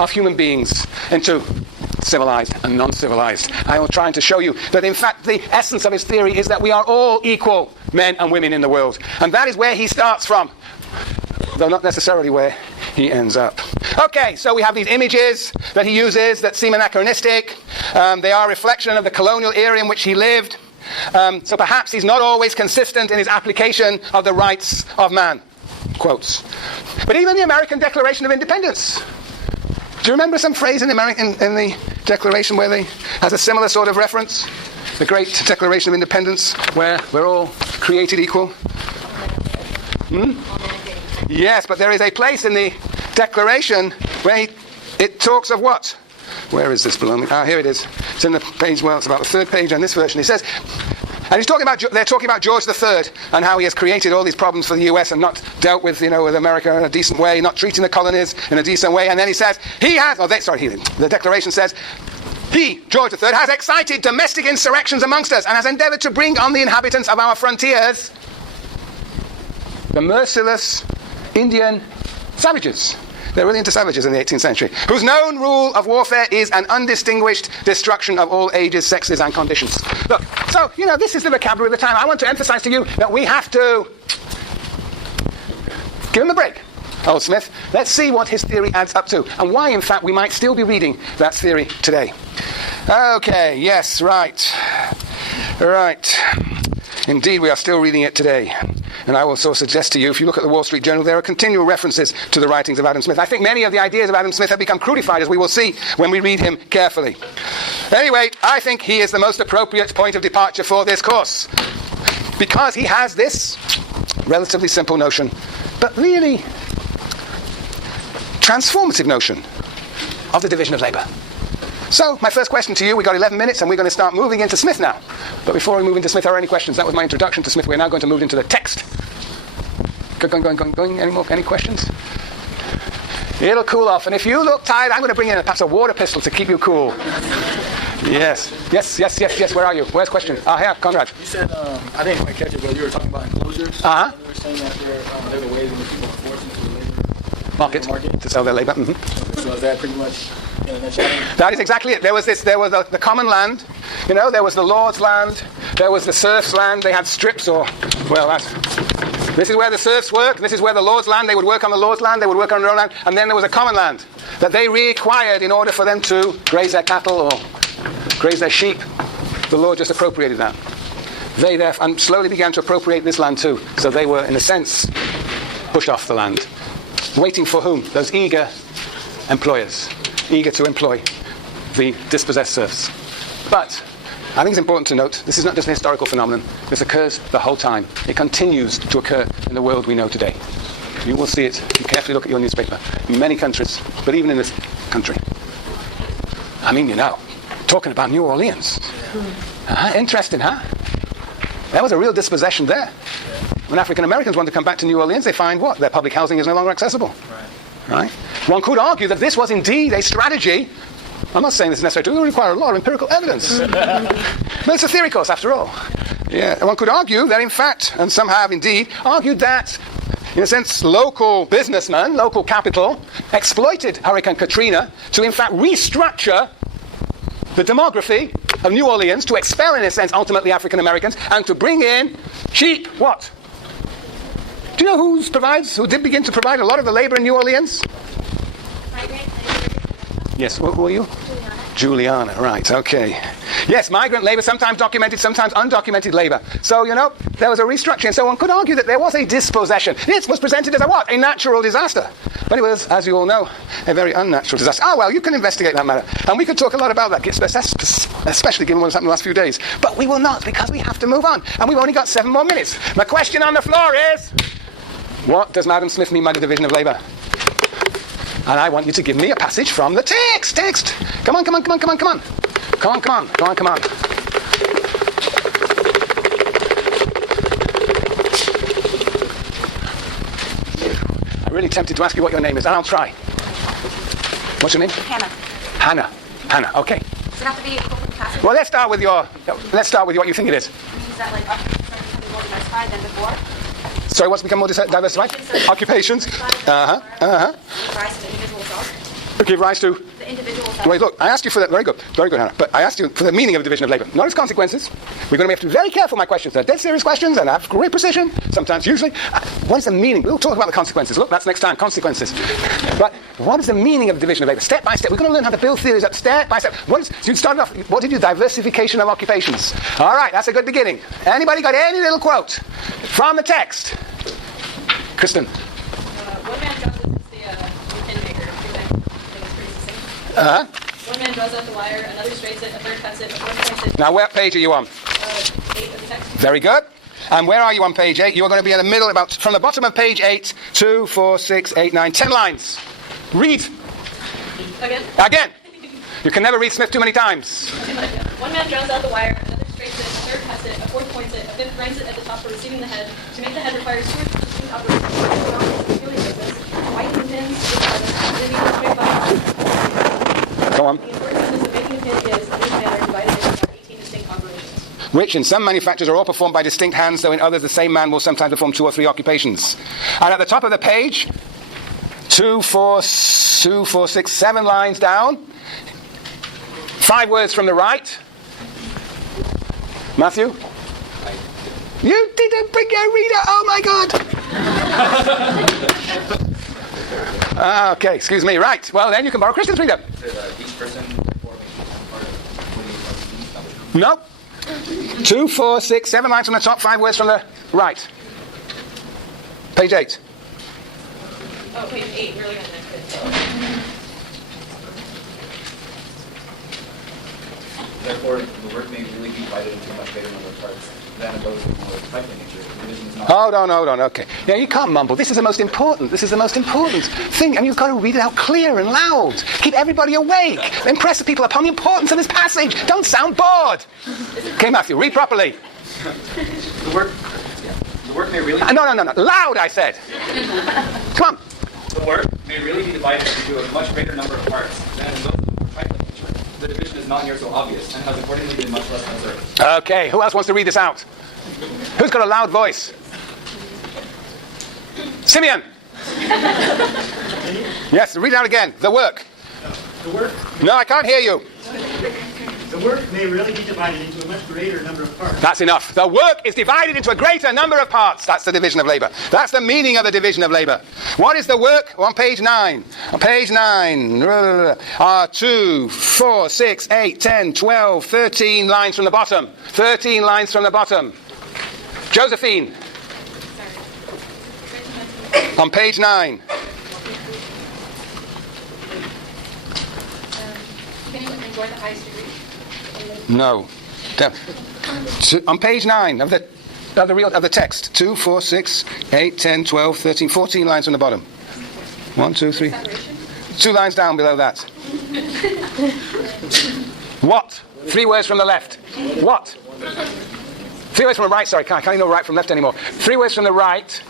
of human beings into civilized and non-civilized. I am trying to show you that in fact the essence of his theory is that we are all equal, men and women in the world. And that is where he starts from, though not necessarily where he ends up. Okay, so we have these images that he uses that seem anachronistic. They are a reflection of the colonial era in which he lived. So perhaps he's not always consistent in his application of the rights of man. Quotes. But even the American Declaration of Independence. Do you remember some phrase in the Declaration where they has a similar sort of reference? The great Declaration of Independence, where we're all created equal. Yes, but there is a place in the Declaration where it talks of what? Where is this belonging? Here it is. It's in the page, well, it's about the third page on this version. He says, and they're talking about George III and how he has created all these problems for the US and not dealt with, with America in a decent way, not treating the colonies in a decent way. And then he says, the Declaration says, he, George III, has excited domestic insurrections amongst us and has endeavored to bring on the inhabitants of our frontiers the merciless Indian savages. They're really into savages in the 18th century, whose known rule of warfare is an undistinguished destruction of all ages, sexes, and conditions. Look, so, this is the vocabulary of the time. I want to emphasize to you that we have to give him a break, old Smith. Let's see what his theory adds up to, and why, in fact, we might still be reading that theory today. Okay, yes, right. Indeed, we are still reading it today. And I will also suggest to you, if you look at the Wall Street Journal, there are continual references to the writings of Adam Smith. I think many of the ideas of Adam Smith have become crudified, as we will see when we read him carefully. Anyway, I think he is the most appropriate point of departure for this course, because he has this relatively simple notion, but really transformative notion of the division of labour. So, my first question to you, we've got 11 minutes and we're going to start moving into Smith now. But before we move into Smith, are there any questions? That was my introduction to Smith. We're now going to move into the text. Going. Any questions? It'll cool off. And if you look tired, I'm going to bring in perhaps a water pistol to keep you cool. Yes. Where are you? Where's the question? Here, Conrad. You said, I didn't quite catch it, but you were talking about enclosures. Uh-huh. You were saying that there are ways in which people are forced into the labor market to sell their labor. Mm-hmm. Okay, so is that pretty much... That is exactly it. There was the common land, there was the lord's land, there was the serf's land. They had strips this is where the serfs worked, this is where the lord's land, they would work on the lord's land, they would work on their own land, and then there was a common land that they required in order for them to graze their cattle or graze their sheep. The Lord just appropriated that. They therefore and slowly began to appropriate this land too, so they were in a sense pushed off the land. Waiting for whom? Those eager employers. Eager to employ the dispossessed serfs. But I think it's important to note, this is not just an historical phenomenon. This occurs the whole time. It continues to occur in the world we know today. You will see it. You carefully look at your newspaper. In many countries, but even in this country. I mean, talking about New Orleans. Interesting, huh? There was a real dispossession there. When African Americans want to come back to New Orleans, they find what? Their public housing is no longer accessible. Right? One could argue that this was indeed a strategy. I'm not saying this is necessary. It will require a lot of empirical evidence. But it's a theory course, after all. Yeah. One could argue that, in fact, and some have indeed, argued that, in a sense, local businessmen, local capital, exploited Hurricane Katrina to, in fact, restructure the demography of New Orleans, to expel, in a sense, ultimately African Americans, and to bring in cheap what? Do you know who did begin to provide a lot of the labor in New Orleans? Yes, who are you? Juliana, right, okay. Yes, migrant labor, sometimes documented, sometimes undocumented labor. So, there was a restructuring. So one could argue that there was a dispossession. It was presented as a natural disaster. But it was, as you all know, a very unnatural disaster. Well, you can investigate that matter. And we could talk a lot about that, especially given what's happened the last few days. But we will not, because we have to move on. And we've only got 7 more minutes. My question on the floor is, what does Adam Smith mean by the division of labor? And I want you to give me a passage from the text. Come on. I'm really tempted to ask you what your name is, and I'll try. What's your name? Hannah. Hannah, okay. Does it have to be a quick passage? Well, let's start with what you think it is. Is that something more diversified than before? Sorry, what's become more diversified? Occupations. Rise of individual self. Give rise to... The individual. Wait, look, I asked you for that. Very good, Hannah. But I asked you for the meaning of the division of labour, not its consequences. We're going to have to be very careful, my questions. They're dead serious questions and have great precision, sometimes, usually. What is the meaning? We'll talk about the consequences. Look, that's next time, consequences. But what is the meaning of the division of labour? Step by step. We're going to learn how to build theories up step by step. So you started off, what did you? Diversification of occupations. All right, that's a good beginning. Anybody got any little quote from the text? Kristen. One man draws it the pin maker. Uh-huh. One man draws out the wire, another straights it, a third cuts it, a fourth points it. Now, what page are you on? 8 of the text. Very good. And where are you on page 8? You are going to be in the middle, about from the bottom of page 8, 2, 4, 6, 8, 9, 10 lines. Read. Again. You can never read Smith too many times. One man draws out the wire, another straights it, a third cuts it, a fourth points it, a fifth grinds it at the top for receiving the head. To make the head requires two distinct operations. Whitening pins, Go on. the important business of making a pin is, in this manner, divided into about 18 distinct operations. Which in some manufacturers are all performed by distinct hands, though in others the same man will sometimes perform 2 or 3 occupations. And at the top of the page, 2, 4, 6, 7 lines down, 5 words from the right. Matthew? You didn't bring your reader, oh my God! Okay, excuse me, right. Well then you can borrow Christian's reader. Each person performing part of Nope. 2, 4, 6, 7 lines from the top, 5 words from the right. Page 8. Oh, page 8, we're looking at the next page. Therefore, the work may really be divided into a much greater number of parts than those of more technical nature. The division is not... Hold on, okay. Yeah, you can't mumble. This is the most important thing, and you've got to read it out clear and loud. Keep everybody awake. Impress the people upon the importance of this passage. Don't sound bored. Okay, Matthew, read properly. The work may really... No. Loud, I said. Come on. The work may really be divided into a much greater number of parts than those of more technical nature. The division is not near so obvious and has accordingly been much less observed. Okay, who else wants to read this out? Who's got a loud voice? Simeon. Yes, read it out again. The work. The work, No, I can't hear you. the work may really be divided into a much greater number of parts. That's enough. The work is divided into a greater number of parts. That's the division of labour. That's the meaning of the division of labour. What is the work? On page 9. On page 9. 2, 4, 6, 8, 10, 12, 13 lines from the bottom. 13 lines from the bottom. Josephine. On page 9. Can you enjoy the highest degree? No. On page 9 of the text. 2, 4, 6, 8, 10, 12, 13, 14 lines from the bottom. 1, 2, 3. 2 lines down below that. What? 3 words from the left. What? 3 words from the right, sorry. I can't even know right from left anymore. 3 words from the right.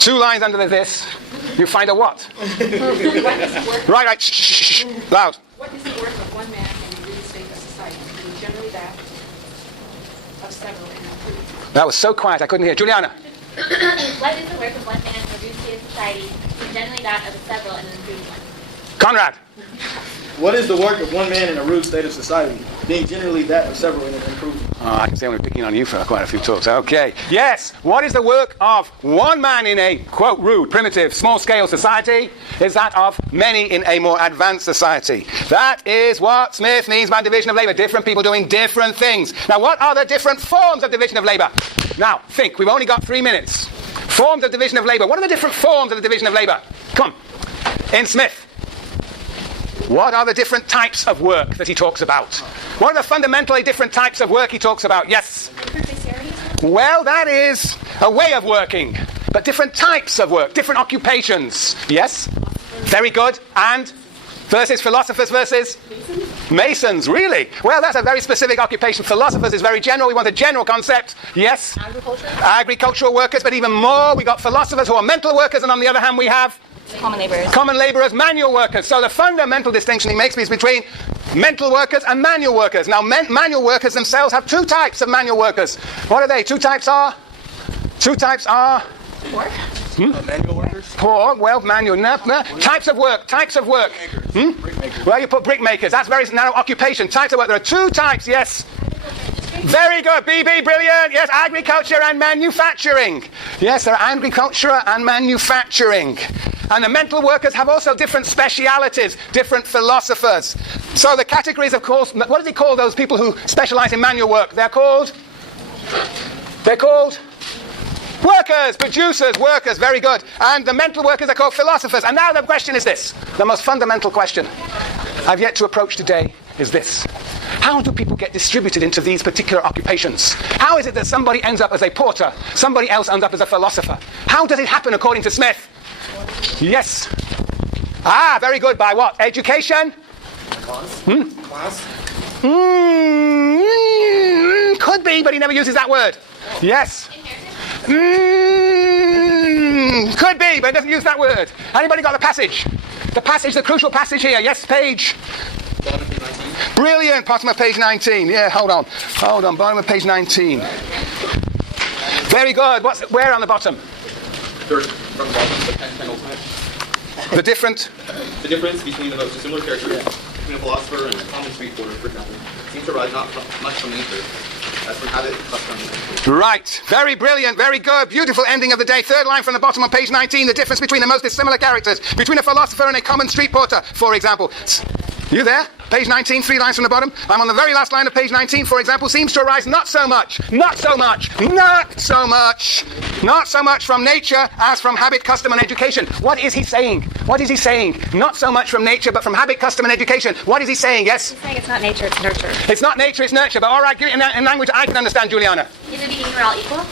2 lines under this. You find a what? Right. Shh. Loud. What is the work of one man in the real estate of society, being generally that of several in improvement? That was so quiet I couldn't hear. Juliana. What is the work of one man in a reduced state of society, being generally that of several in an improved one? Conrad. What is the work of one man in a rude state of society, being generally that of several in an improvement? Oh, I can see I'm picking on you for quite a few talks. Okay. Yes. What is the work of one man in a, quote, rude, primitive, small-scale society? Is that of many in a more advanced society. That is what Smith means by division of labour. Different people doing different things. Now, what are the different forms of division of labour? Now, think. We've only got 3 minutes. Forms of division of labour. What are the different forms of the division of labour? Come on. In Smith. What are the different types of work that he talks about? What are the fundamentally different types of work he talks about? Yes? Well, that is a way of working, but different types of work, different occupations. Yes? Very good. And versus philosophers versus? Masons, really? Well, that's a very specific occupation. Philosophers is very general. We want a general concept. Yes? Agricultural workers, but even more. We got philosophers who are mental workers, and on the other hand we have? Common laborers. Common labourers, manual workers. So the fundamental distinction he makes is between mental workers and manual workers. Now, manual workers themselves have 2 types of manual workers. What are they? 2 types are? 2 types are? Manual workers? Poor, well, manual. No. Types of work. Well, you put brick makers. That's very narrow occupation. Types of work. There are two types, yes. Very good. BB, brilliant. Yes, agriculture and manufacturing. Yes, there are agriculture and manufacturing. And the mental workers have also different specialities, different philosophers. So the categories, of course, what does he call those people who specialize in manual work? They're called workers, producers, workers, very good. And the mental workers are called philosophers. And now the question is this, the most fundamental question I've yet to approach today is this. How do people get distributed into these particular occupations? How is it that somebody ends up as a porter, somebody else ends up as a philosopher? How does it happen according to Smith? Yes. Very good. By what? Education? Class? Class? Could be, but he never uses that word. Yes. Could be, but he doesn't use that word. Anybody got the passage? The crucial passage here. Yes, page. Brilliant. Bottom of page 19. Yeah, hold on. Bottom of page 19. Very good. Where on the bottom? Third from the bottom, the 10 panel type. The difference between the most dissimilar characters between a philosopher and a common street porter, for example, seems to arise not much from nature, as from habit, but from nature. Right. Very brilliant. Very good. Beautiful ending of the day. Third line from the bottom on page 19. The difference between the most dissimilar characters between a philosopher and a common street porter, for example. You there? Page 19, 3 lines from the bottom. I'm on the very last line of page 19, for example, seems to arise not so much from nature as from habit, custom, and education. What is he saying? Not so much from nature, but from habit, custom, and education. What is he saying? Yes? He's saying it's not nature, it's nurture. It's not nature, it's nurture. But all right, give it in language I can understand, Juliana. In the beginning, we're all equal.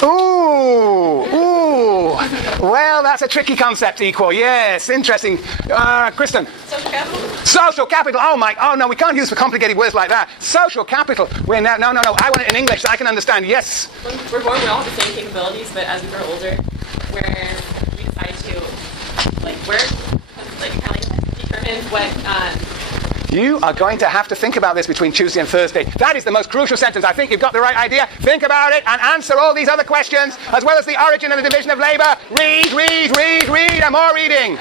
Ooh. Well, that's a tricky concept, equal. Yes, interesting. Kristen. Social capital? Social capital. Oh no, we can't use for complicated words like that. Social capital. No. I want it in English so I can understand. Yes. We're born with all the same capabilities, but as we grow older, where we decide to work, kind of determine what. You are going to have to think about this between Tuesday and Thursday. That is the most crucial sentence. I think you've got the right idea. Think about it and answer all these other questions, as well as the origin and the division of labor. Read, and more reading.